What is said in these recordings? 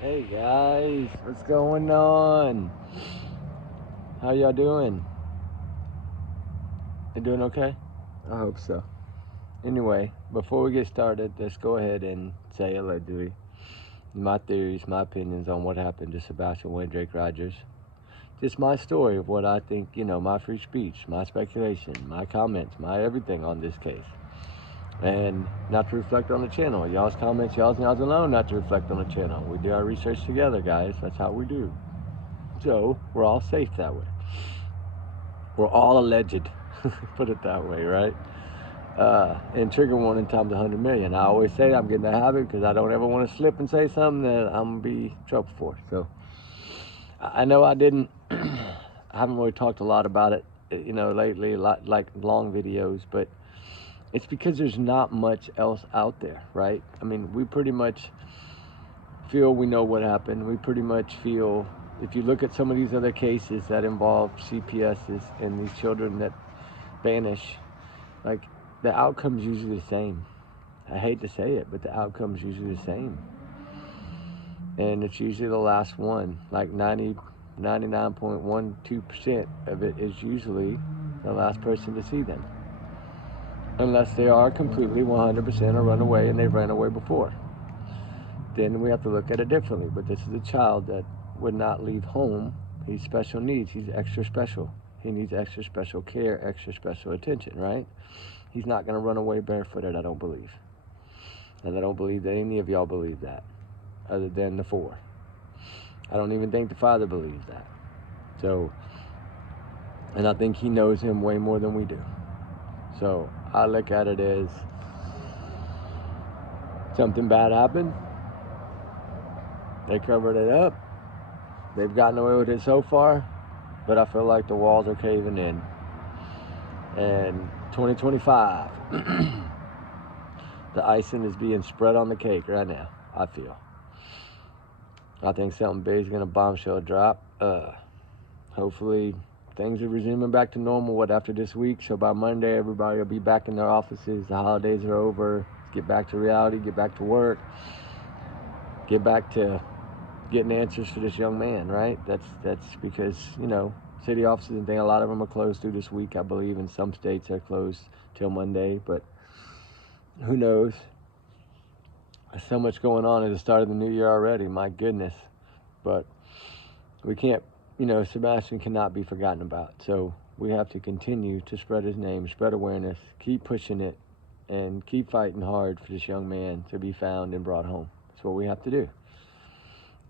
Hey guys, what's going on? How y'all doing? You doing okay? I hope so. Anyway, before we get started, let's go ahead and say allegedly my theories, my opinions on what happened to Sebastian Wayne Drake Rogers. Just my story of what I think, my free speech, my speculation, my comments, my everything on this case. And not to reflect on the channel. Y'all's comments, y'all's alone, not to reflect on the channel. We do our research together, guys. That's how we do. So, we're all safe that way. We're all alleged, put it that way, right? And trigger warning times 100 million. I always say I'm getting a habit because I don't ever want to slip and say something that I'm going to be in trouble for. So I know I didn't, I haven't really talked a lot about it, lately, like long videos, but it's because there's not much else out there, right? I mean, we pretty much feel we know what happened. We pretty much feel, if you look at some of these other cases that involve CPSs and these children that vanish, like the outcome's usually the same. I hate to say it, but the outcome's usually the same. And it's usually the last one. Like 99.12% of it is usually the last person to see them. Unless they are completely 100% a runaway and they've ran away before. Then we have to look at it differently. But this is a child that would not leave home. He's special needs. He's extra special. He needs extra special care, extra special attention, right? He's not going to run away barefooted, I don't believe. And I don't believe that any of y'all believe that, other than the four. I don't even think the father believes that. So, and I think he knows him way more than we do. So I look at it as something bad happened. They covered it up. They've gotten away with it so far, but I feel like the walls are caving in. And 2025, the icing is being spread on the cake right now, I feel. I think something big is going to bombshell drop. Hopefully things are resuming back to normal after this week. So by Monday, everybody will be back in their offices. The holidays are over. Get back to reality, get back to work, get back to getting answers for this young man, right? That's because, city offices and things, a lot of them are closed through this week, I believe. In some states are closed till Monday, but who knows? There's so much going on at the start of the new year already, my goodness. But we can't, Sebastian cannot be forgotten about. So we have to continue to spread his name, spread awareness, keep pushing it, and keep fighting hard for this young man to be found and brought home. That's what we have to do.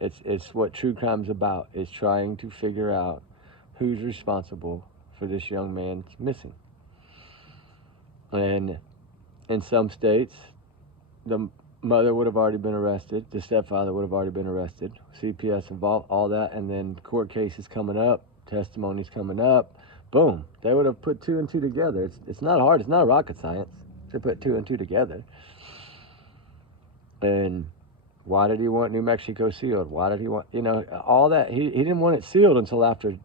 It's what true crime's about, is trying to figure out who's responsible for this young man's missing. And in some states, the mother would have already been arrested, the stepfather would have already been arrested, CPS involved, all that, and then court cases coming up, testimonies coming up, boom, they would have put two and two together. It's not hard, it's not rocket science to put two and two together. And why did he want New Mexico sealed? Why did he want, all that? He didn't want it sealed until after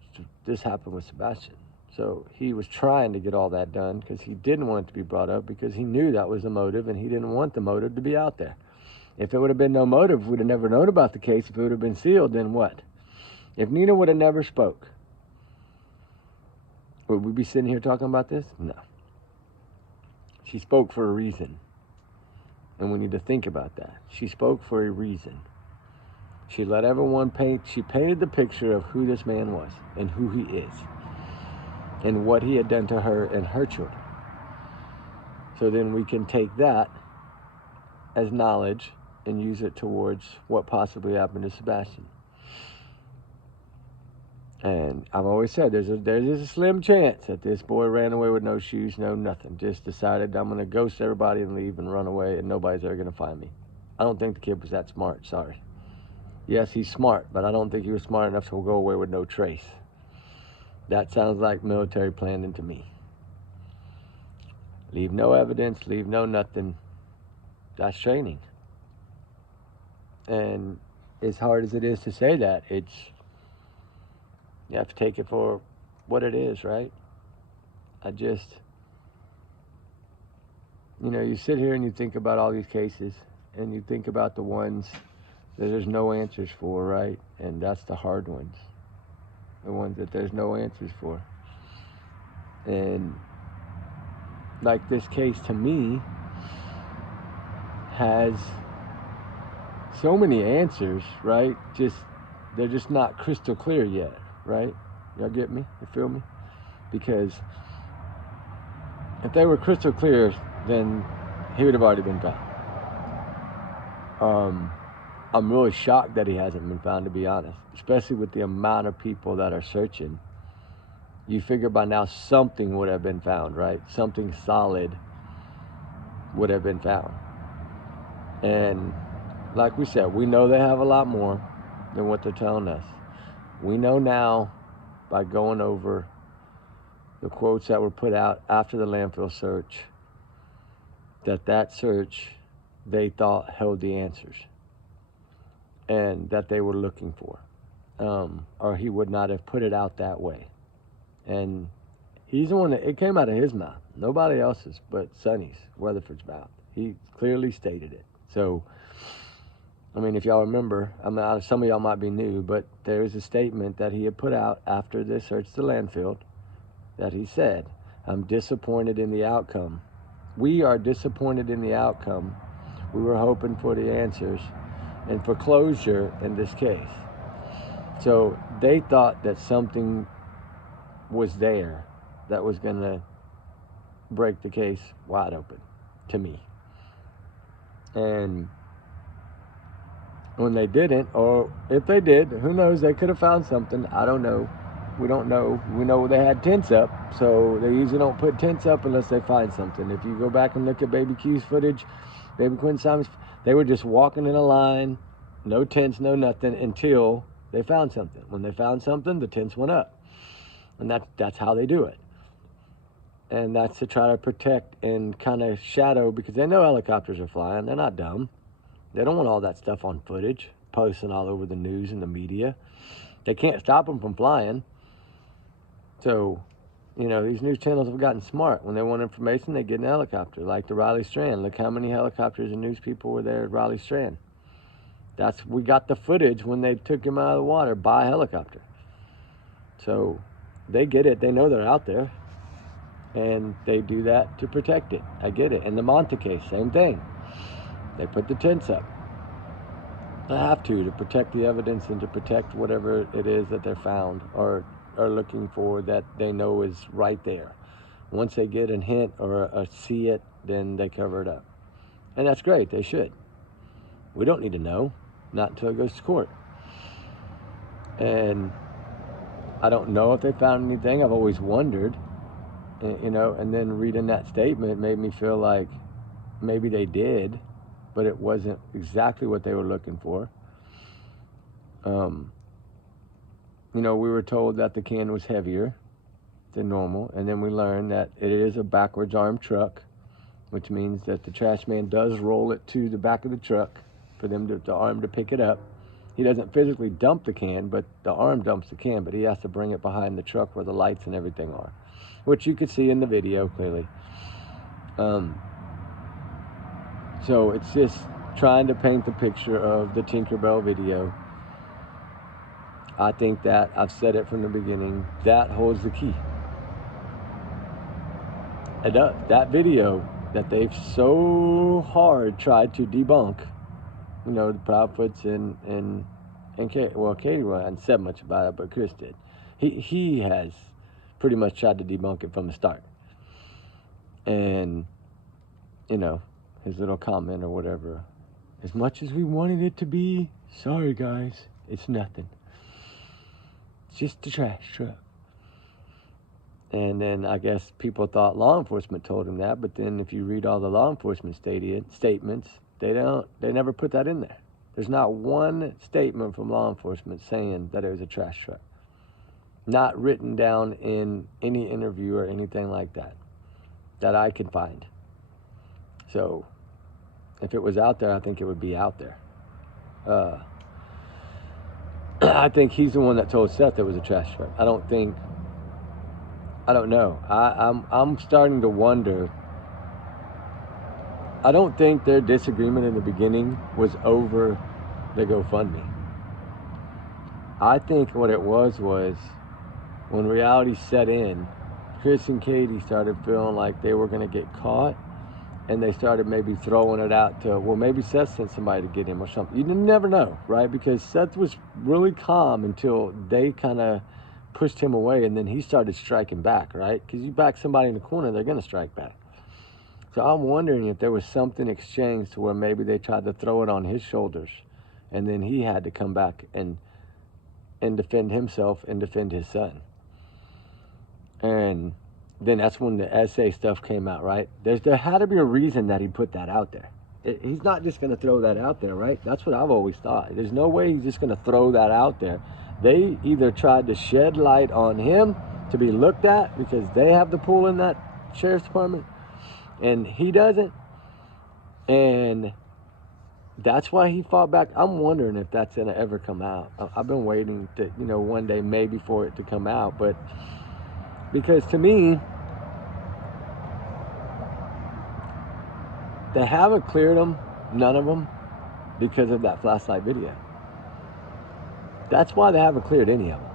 this happened with Sebastian. So he was trying to get all that done because he didn't want it to be brought up, because he knew that was the motive and he didn't want the motive to be out there. If it would have been no motive, we'd have never known about the case. If it would have been sealed, then what? If Nina would have never spoke, would we be sitting here talking about this? No. She spoke for a reason. And we need to think about that. She spoke for a reason. She let everyone she painted the picture of who this man was and who he is and what he had done to her and her children. So then we can take that as knowledge and use it towards what possibly happened to Sebastian. And I've always said there's a slim chance that this boy ran away with no shoes, no nothing. Just decided, I'm going to ghost everybody and leave and run away, and nobody's ever going to find me. I don't think the kid was that smart, sorry. Yes, he's smart, but I don't think he was smart enough to go away with no trace. That sounds like military planning to me. Leave no evidence, leave no nothing. That's training. And as hard as it is to say that, you have to take it for what it is, right? You sit here and you think about all these cases, and you think about the ones that there's no answers for, right? And that's the hard ones, the ones that there's no answers for. And like this case to me has so many answers, right? They're just not crystal clear yet, right? Y'all get me? You feel me? Because if they were crystal clear, then he would have already been found. I'm really shocked that he hasn't been found, to be honest, especially with the amount of people that are searching. You figure by now something would have been found, right? Something solid would have been found. And like we said, we know they have a lot more than what they're telling us. We know now by going over the quotes that were put out after the landfill search that search they thought held the answers and that they were looking for, or he would not have put it out that way. And he's the one that it came out of his mouth, nobody else's but Sonny's, Weatherford's mouth. He clearly stated it. So I mean, if y'all remember, I mean, some of y'all might be new, but there is a statement that he had put out after they searched the landfill that he said, "I'm disappointed in the outcome. We are disappointed in the outcome. We were hoping for the answers and for closure in this case." So they thought that something was there that was going to break the case wide open, to me. And when they didn't, or if they did, who knows, they could have found something. I don't know. We don't know. We know they had tents up, so they usually don't put tents up unless they find something. If you go back and look at Baby Q's footage, Baby Quinn Simon's, they were just walking in a line, no tents, no nothing, until they found something. When they found something, the tents went up. And that's how they do it. And that's to try to protect and kind of shadow, because they know helicopters are flying. They're not dumb. They don't want all that stuff on footage, posting all over the news and the media. They can't stop them from flying. So, you know, these news channels have gotten smart. When they want information, they get in a helicopter, like the Riley Strand. Look how many helicopters and news people were there at Riley Strand. We got the footage when they took him out of the water by helicopter. So they get it. They know they're out there. And they do that to protect it. I get it. In the Monta case, same thing. They put the tents up. They have to protect the evidence and to protect whatever it is that they're found or are looking for that they know is right there. Once they get a hint or see it, then they cover it up. And that's great. They should. We don't need to know, not until it goes to court. And I don't know if they found anything. I've always wondered, you know, and then reading that statement made me feel like maybe they did, but it wasn't exactly what they were looking for. You know, we were told that the can was heavier than normal, and then we learned that it is a backwards armed truck, which means that the trash man does roll it to the back of the truck for them the arm to pick it up. He doesn't physically dump the can, but the arm dumps the can, but he has to bring it behind the truck where the lights and everything are, which you could see in the video clearly. So it's just trying to paint the picture of the Tinkerbell video. I think that, I've said it from the beginning, that holds the key. It does. That video that they've so hard tried to debunk, you know, the Proudfoots and Katie, well, Katie hadn't said much about it, but Chris did. He has pretty much tried to debunk it from the start. And, you know, his little comment or whatever, as much as we wanted it to be, sorry guys, it's nothing. It's just a trash truck. And then I guess people thought law enforcement told him that, but then if you read all the law enforcement statements, they never put that in there. There's not one statement from law enforcement saying that it was a trash truck. Not written down in any interview or anything like that I can find. So if it was out there, I think it would be out there. I think he's the one that told Seth it was a trash truck. I don't know. I'm starting to wonder. I don't think their disagreement in the beginning was over the GoFundMe. I think what it was when reality set in, Chris and Katie started feeling like they were going to get caught, and they started maybe throwing it out to, well, maybe Seth sent somebody to get him or something. You never know, right? Because Seth was really calm until they kind of pushed him away, and then he started striking back, right? Because you back somebody in the corner, they're going to strike back. So I'm wondering if there was something exchanged to where maybe they tried to throw it on his shoulders, and then he had to come back and defend himself and defend his son. And then that's when the essay stuff came out, right? There had to be a reason that he put that out there. He's not just going to throw that out there, right? That's what I've always thought. There's no way he's just going to throw that out there. They either tried to shed light on him to be looked at because they have the pull in that sheriff's department and he doesn't. And that's why he fought back. I'm wondering if that's going to ever come out. I've been waiting to, one day maybe for it to come out. But because to me, they haven't cleared them, none of them, because of that flashlight video. That's why they haven't cleared any of them.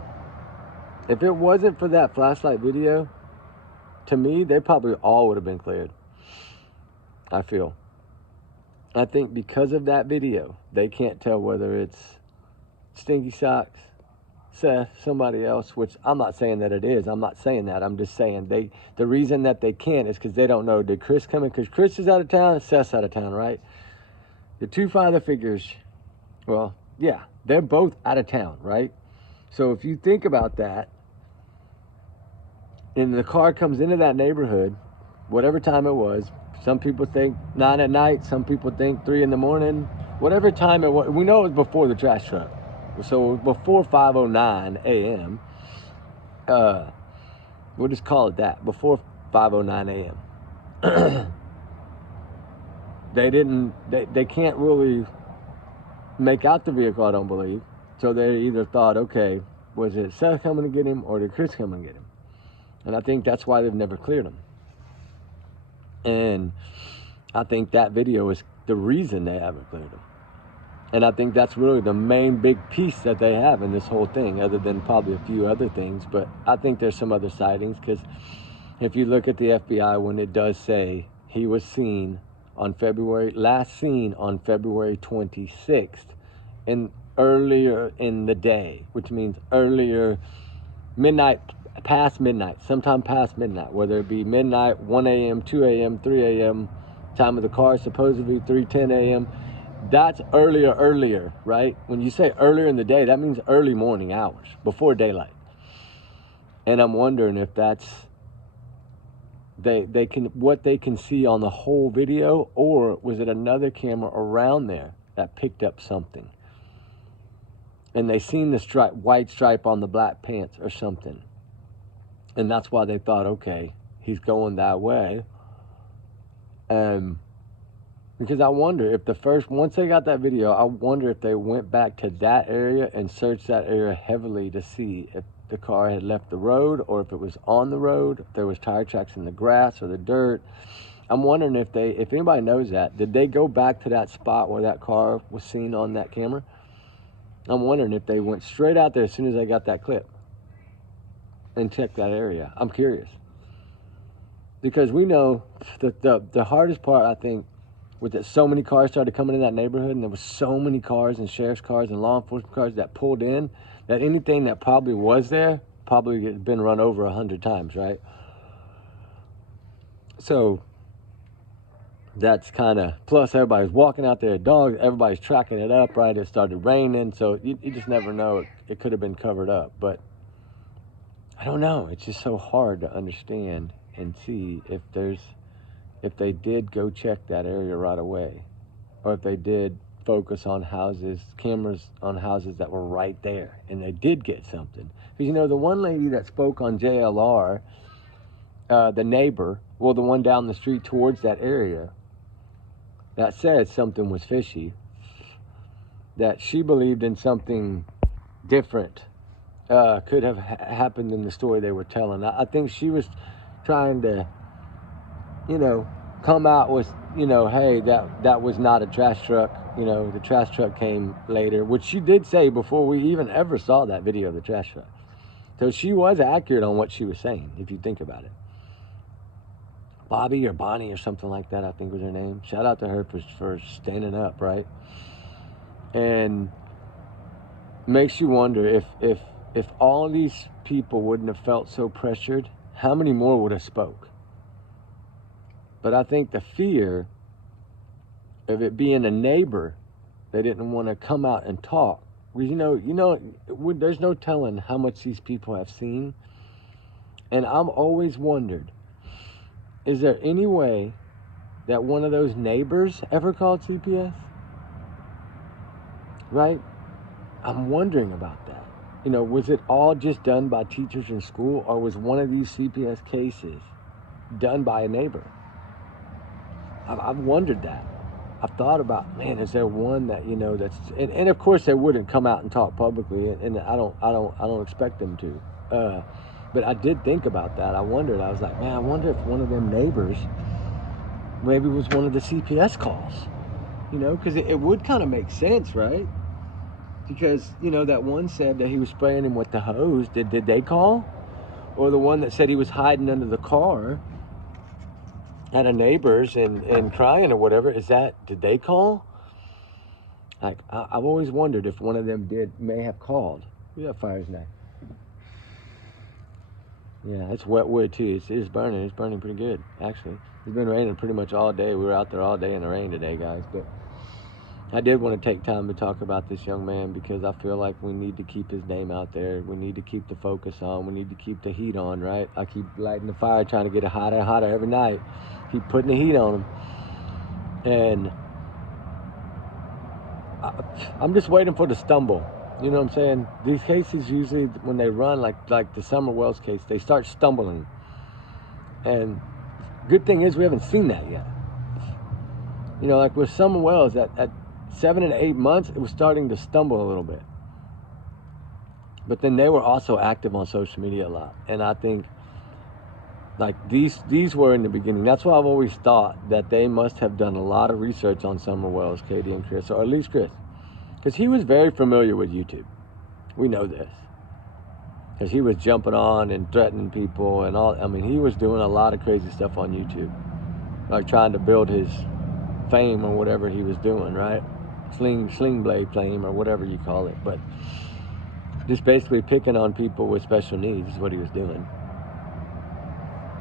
If it wasn't for that flashlight video, to me, they probably all would have been cleared. I feel. I think because of that video, they can't tell whether it's Stinky Socks, Seth, somebody else, which I'm not saying that it is. I'm not saying that. I'm just saying the reason that they can't is because they don't know. Did Chris come in? Because Chris is out of town and Seth's out of town, right? The two father figures, well, yeah, they're both out of town, right? So if you think about that, and the car comes into that neighborhood, whatever time it was, some people think 9 at night, some people think 3 in the morning, whatever time it was, we know it was before the trash truck. So before 5:09 a.m., we'll just call it that, before 5:09 a.m. They can't really make out the vehicle, I don't believe. So they either thought, okay, was it Seth coming to get him or did Chris come and get him? And I think that's why they've never cleared him. And I think that video is the reason they haven't cleared him. And I think that's really the main big piece that they have in this whole thing, other than probably a few other things. But I think there's some other sightings, because if you look at the FBI, when it does say he was seen on last seen on February 26th, and earlier in the day, which means earlier, past midnight, sometime past midnight, whether it be midnight, 1 a.m., 2 a.m., 3 a.m., time of the car, supposedly 3:10 a.m., that's earlier, right? When you say earlier in the day, that means early morning hours, before daylight. And I'm wondering if that's what they can see on the whole video, or was it another camera around there that picked up something? And they seen the white stripe on the black pants or something. And that's why they thought, okay, he's going that way. Because I wonder if once they got that video, I wonder if they went back to that area and searched that area heavily to see if the car had left the road, or if it was on the road, if there was tire tracks in the grass or the dirt. I'm wondering if anybody knows that, did they go back to that spot where that car was seen on that camera? I'm wondering if they went straight out there as soon as they got that clip and checked that area. I'm curious. Because we know the hardest part, I think, was that so many cars started coming in that neighborhood, and there was so many cars and sheriff's cars and law enforcement cars that pulled in, that anything that probably was there probably had been run over 100 times, right? So that's kind of, plus everybody's walking out there, dogs, everybody's tracking it up, right? It started raining, so you just never know. It could have been covered up, but I don't know. It's just so hard to understand and see if they did go check that area right away, or if they did focus on cameras on houses that were right there, and they did get something. Because, the one lady that spoke on JLR, the neighbor, well, the one down the street towards that area, that said something was fishy, that she believed in something different could have happened in the story they were telling. I think she was trying to, come out with, hey, that was not a trash truck. You know, the trash truck came later, which she did say before we even ever saw that video of the trash truck. So she was accurate on what she was saying, if you think about it. Bobby or Bonnie or something like that, I think was her name. Shout out to her for standing up, right? And makes you wonder if all these people wouldn't have felt so pressured, how many more would have spoke? But I think the fear of it being a neighbor, they didn't want to come out and talk. You know, there's no telling how much these people have seen. And I've always wondered, is there any way that one of those neighbors ever called CPS? Right? I'm wondering about that. You know, was it all just done by teachers in school, or was one of these CPS cases done by a neighbor? I've wondered that. I've thought about, man, is there one that, you know, that's, and of course they wouldn't come out and talk publicly, and I don't expect them to. But I did think about that. I wondered. I was like, man, I wonder if one of them neighbors maybe was one of the CPS calls. You know, because it would kind of make sense, right? Because, you know, that one said that he was spraying him with the hose. Did they call? Or the one that said he was hiding under the car at a neighbor's and crying or whatever, did they call? Like, I've always wondered if one of them may have called. Look at that fire's neck. Yeah, it's wet wood too. It's burning. It's burning pretty good, actually. It's been raining pretty much all day. We were out there all day in the rain today, guys. But I did want to take time to talk about this young man because I feel like we need to keep his name out there. We need to keep the focus on. We need to keep the heat on, right? I keep lighting the fire, trying to get it hotter and hotter every night. Keep putting the heat on him. And I'm just waiting for the stumble. You know what I'm saying? These cases usually, when they run, like the Summer Wells case, they start stumbling. And good thing is we haven't seen that yet. You know, like with Summer Wells, at 7 and 8 months, it was starting to stumble a little bit. But then they were also active on social media a lot. And I think, like, these were in the beginning. That's why I've always thought that they must have done a lot of research on Summer Wells, Katie and Chris, or at least Chris. Because he was very familiar with YouTube. We know this. Because he was jumping on and threatening people and all. I mean, he was doing a lot of crazy stuff on YouTube. Like trying to build his fame or whatever he was doing, right? Sling blade fame or whatever you call it. But just basically picking on people with special needs is what he was doing.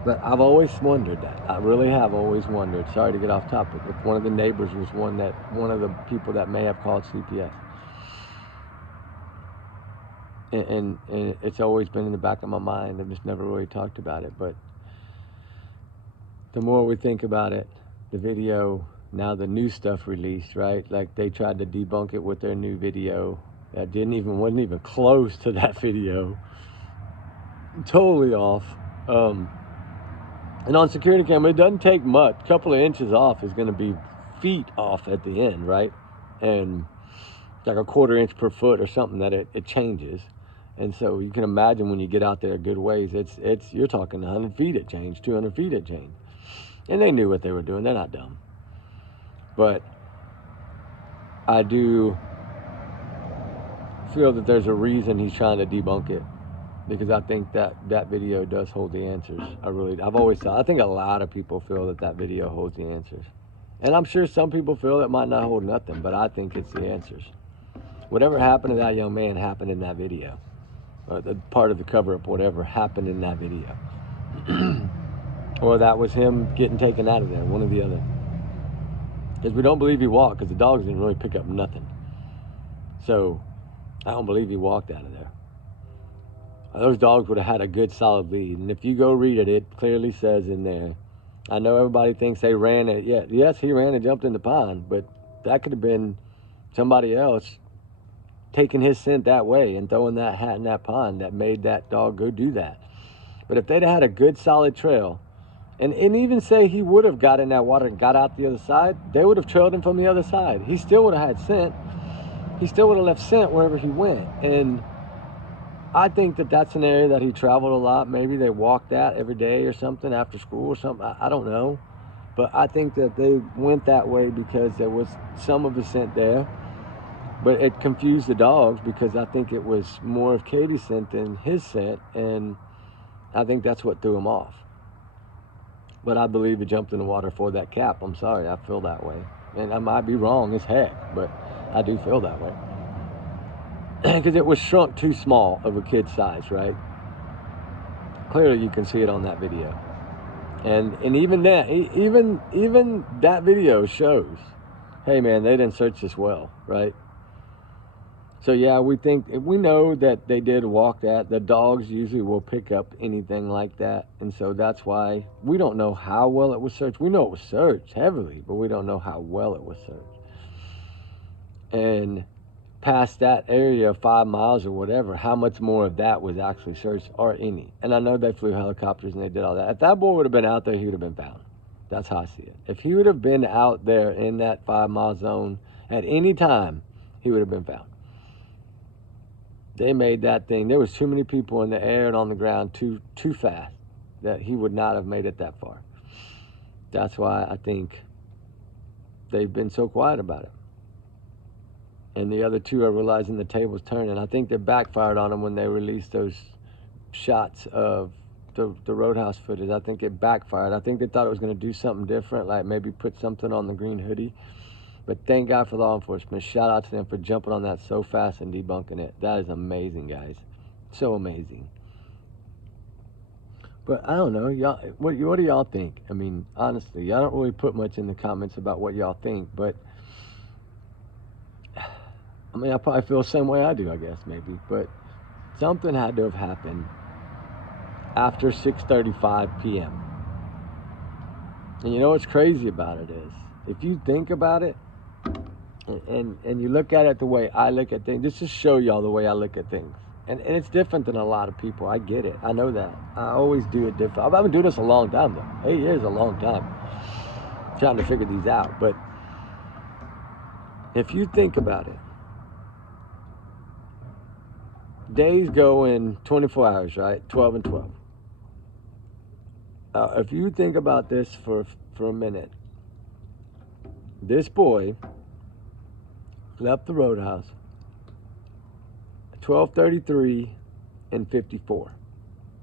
But I've always wondered that. I really have always wondered. Sorry to get off topic. If one of the neighbors was one of the people that may have called CPS. And it's always been in the back of my mind. I've just never really talked about it. But the more we think about it, the video, now the new stuff released, right? Like they tried to debunk it with their new video that wasn't even close to that video. Totally off. And on security camera, it doesn't take much. A couple of inches off is going to be feet off at the end, right? And like a 1/4 inch per foot or something that it changes. And so you can imagine when you get out there a good ways, you're talking 100 feet it changed, 200 feet it changed. And they knew what they were doing. They're not dumb. But I do feel that there's a reason he's trying to debunk it. Because I think that video does hold the answers. I've always thought, I think a lot of people feel that video holds the answers. And I'm sure some people feel it might not hold nothing, but I think it's the answers. Whatever happened to that young man happened in that video. Or the part of the cover-up, whatever happened in that video. Or that was him getting taken out of there, one or the other. Because we don't believe he walked, because the dogs didn't really pick up nothing. So, I don't believe he walked out of there. Those dogs would have had a good solid lead. And if you go read it, it clearly says in there, I know everybody thinks they ran it. Yeah, yes, he ran and jumped in the pond, but that could have been somebody else taking his scent that way and throwing that hat in that pond that made that dog go do that. But if they'd had a good solid trail, and even say he would have got in that water and got out the other side, they would have trailed him from the other side. He still would have had scent. He still would have left scent wherever he went. And I think that's an area that he traveled a lot. Maybe they walked that every day or something after school or something. I don't know. But I think that they went that way because there was some of the scent there. But it confused the dogs because I think it was more of Katie's scent than his scent. And I think that's what threw him off. But I believe he jumped in the water for that cap. I'm sorry, I feel that way. And I might be wrong as heck, but I do feel that way. Because it was shrunk too small of a kid's size, right? Clearly you can see it on that video. And even that, even that video shows, hey man, they didn't search this well, right? So yeah, we know that they did walk that. The dogs usually will pick up anything like that. And so that's why we don't know how well it was searched. We know it was searched heavily, but we don't know how well it was searched. And past that area, 5 miles or whatever, how much more of that was actually searched, or any? And I know they flew helicopters and they did all that. If that boy would have been out there, he would have been found. That's how I see it. If he would have been out there in that 5 mile zone at any time, he would have been found. They made that thing. There was too many people in the air and on the ground too fast that he would not have made it that far. That's why I think they've been so quiet about it. And the other two are realizing the table's turning. I think they backfired on them when they released those shots of the Roadhouse footage. I think it backfired. I think they thought it was going to do something different, like maybe put something on the green hoodie. But thank God for law enforcement. Shout out to them for jumping on that so fast and debunking it. That is amazing, guys. So amazing. But I don't know, y'all. What do y'all think? I mean, honestly, y'all don't really put much in the comments about what y'all think. But I mean, I probably feel the same way I do, I guess, maybe. But something had to have happened after 6:35 p.m. And you know what's crazy about it is, if you think about it, and you look at it the way I look at things, just to show y'all the way I look at things. And it's different than a lot of people. I get it. I know that. I always do it different. I've been doing this a long time, though. 8 years is a long time. Trying to figure these out. But if you think about it, days go in 24 hours, right? 12 and 12. If you think about this for a minute, this boy left the Roadhouse 12:33 and 54,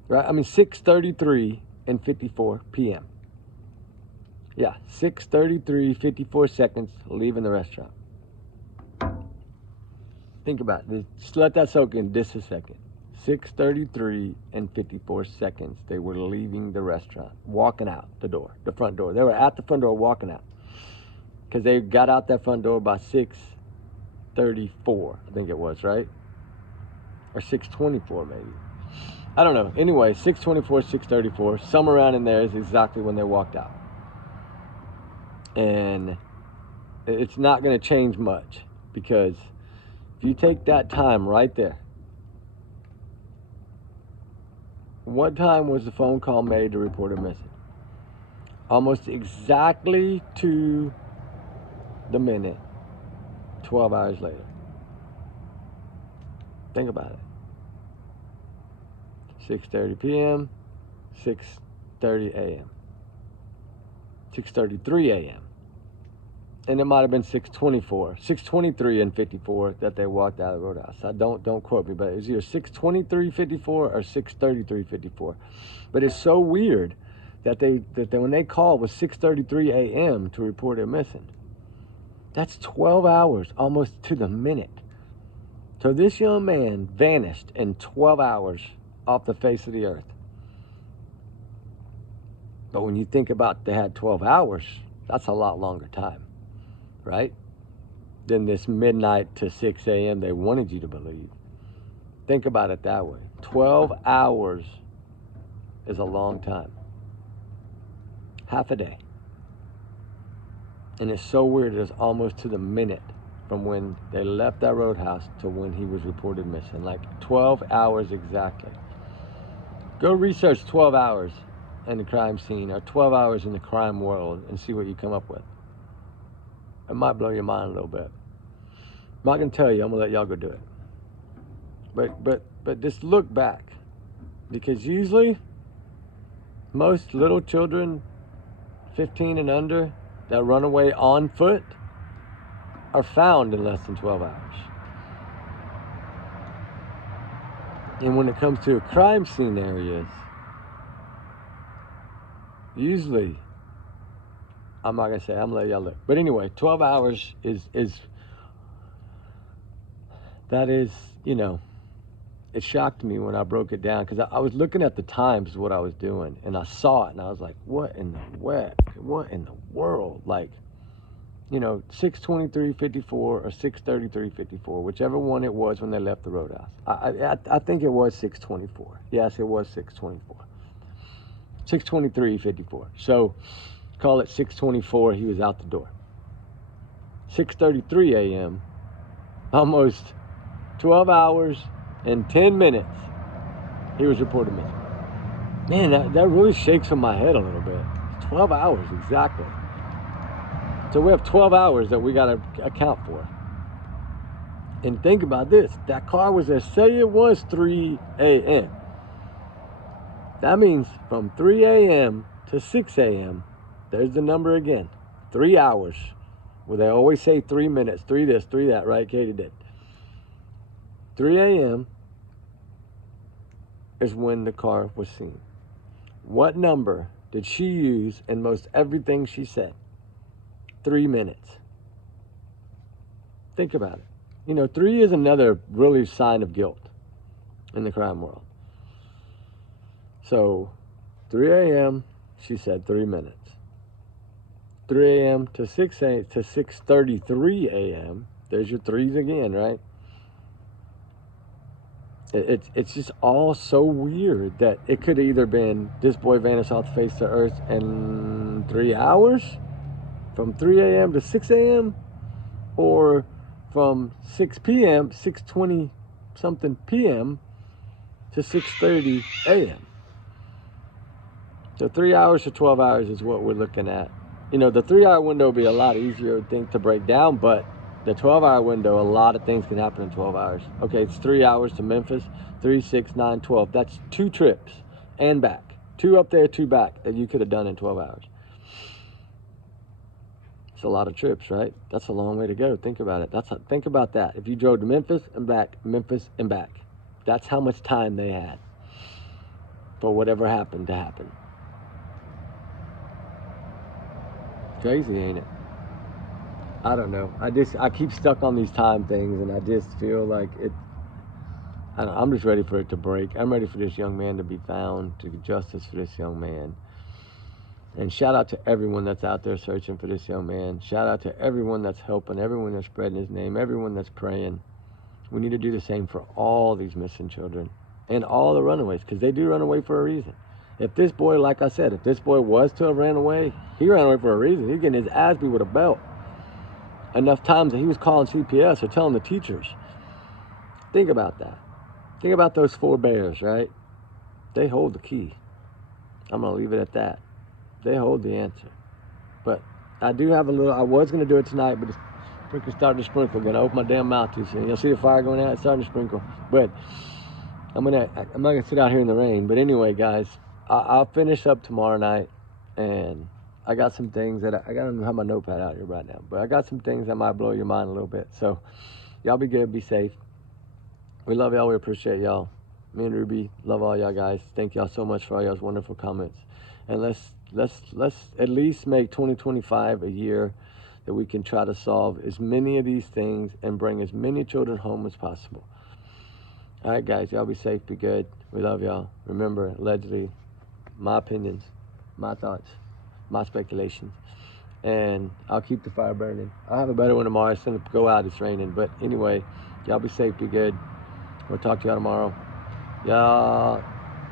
right? I mean 6:33 and 54 p.m. Yeah, 6:33, 54 seconds leaving the restaurant. Think about it. Just let that soak in just a second. 6:33 and 54 seconds. They were leaving the restaurant, walking out the door, the front door. They were at the front door walking out because they got out that front door by 6:34, I think it was, right? Or 6:24 maybe. I don't know. Anyway, 6:24, 6:34, somewhere around in there is exactly when they walked out. And it's not going to change much because if you take that time right there, what time was the phone call made to report her missing? Almost exactly to the minute, 12 hours later. Think about it. 6:30 p.m., 6:30 a.m., 6:33 a.m. And it might have been 6:24, 6:23 and 54 that they walked out of the Roadhouse. Don't quote me, but it was either 6:23:54 or 6:33:54. But it's so weird that they when they called was 6:33 a.m. to report her missing. That's 12 hours, almost to the minute. So this young man vanished in 12 hours off the face of the earth. But when you think about they had 12 hours, that's a lot longer time, right? Than this midnight to 6 a.m. they wanted you to believe. Think about it that way. 12 hours is a long time. Half a day. And it's so weird, it's almost to the minute from when they left that Roadhouse to when he was reported missing. Like 12 hours exactly. Go research 12 hours in the crime scene or 12 hours in the crime world and see what you come up with. It might blow your mind a little bit. I'm not going to tell you. I'm going to let y'all go do it. But just look back. Because usually, most little children 15 and under that run away on foot are found in less than 12 hours. And when it comes to crime scene areas, usually, I'm not going to say, I'm going to let y'all look. But anyway, 12 hours is you know, it shocked me when I broke it down, because I was looking at the times of what I was doing, and I saw it, and I was like, what in the world? Like, you know, 6:23:54 or 6:33:54, whichever one it was when they left the roadhouse. I think it was 6:24. Yes, it was 6:24. 6:23:54. So call it 6:24. He was out the door. 6:33 a.m. Almost 12 hours and 10 minutes. He was reported missing. Man, that really shakes in my head a little bit. 12 hours exactly. So we have 12 hours that we got to account for. And think about this. That car was there, say it was 3 a.m. That means from 3 a.m. to 6 a.m., there's the number again. 3 hours. Well, they always say 3 minutes, 3 this, 3 that, right? Katie did. 3 a.m. is when the car was seen. What number did she use in most everything she said? 3 minutes. Think about it. You know, 3 is another really sign of guilt in the crime world. So, 3 a.m., she said 3 minutes. 3 a.m. to 6 a.m. to 6:33 a.m., there's your threes again, right? It's just all so weird that it could have either been this boy vanished off the face of the earth in 3 hours, from 3 a.m. to 6 a.m., or from 6 p.m., 6:20 something p.m. to 6:30 a.m. So 3 hours to 12 hours is what we're looking at. You know, the 3-hour window would be a lot easier, I think, to break down, but the 12-hour window, a lot of things can happen in 12 hours. Okay, it's 3 hours to Memphis, 3, 6, 9, 12. That's 2 trips and back. 2 up there, 2 back that you could have done in 12 hours. It's a lot of trips, right? That's a long way to go. Think about it. Think about that. If you drove to Memphis and back, that's how much time they had for whatever happened to happen. Crazy, ain't it? I don't know. I keep stuck on these time things, and I just feel like it. I'm just ready for it to break. I'm ready for this young man to be found, to get justice for this young man. And shout out to everyone that's out there searching for this young man. Shout out to everyone that's helping, everyone that's spreading his name, everyone that's praying. We need to do the same for all these missing children and all the runaways, because they do run away for a reason. If this boy, like I said, if this boy was to have ran away, he ran away for a reason. He's getting his ass beat with a belt enough times that he was calling CPS or telling the teachers. Think about that. Think about those 4 bears, right? They hold the key. I'm going to leave it at that. They hold the answer. But I do have a little, I was going to do it tonight, but the sprinkler started to sprinkle. I'm going to open my damn mouth too soon. You'll see the fire going out, it's starting to sprinkle. But I'm not going to sit out here in the rain. But anyway, guys, I'll finish up tomorrow night, and I got some things that I don't have my notepad out here right now, but I got some things that might blow your mind a little bit. So y'all be good, be safe. We love y'all, we appreciate y'all. Me and Ruby love all y'all guys. Thank y'all so much for all y'all's wonderful comments. And let's at least make 2025 a year that we can try to solve as many of these things and bring as many children home as possible. All right, guys, y'all be safe, be good. We love y'all. Remember, allegedly, my opinions, my thoughts, my speculations, and I'll keep the fire burning. I'll have a better one tomorrow. It's going to go out. It's raining. But anyway, y'all be safe, be good. We'll talk to y'all tomorrow. Y'all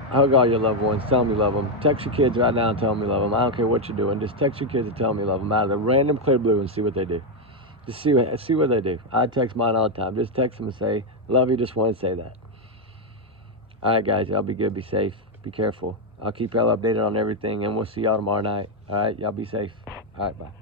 hug all your loved ones. Tell them you love them. Text your kids right now and tell them you love them. I don't care what you're doing. Just text your kids and tell them you love them out of the random clear blue and see what they do. Just see what they do. I text mine all the time. Just text them and say, love you, just want to say that. All right, guys, y'all be good, be safe, be careful. I'll keep y'all updated on everything, and we'll see y'all tomorrow night. All right, y'all be safe. All right, bye.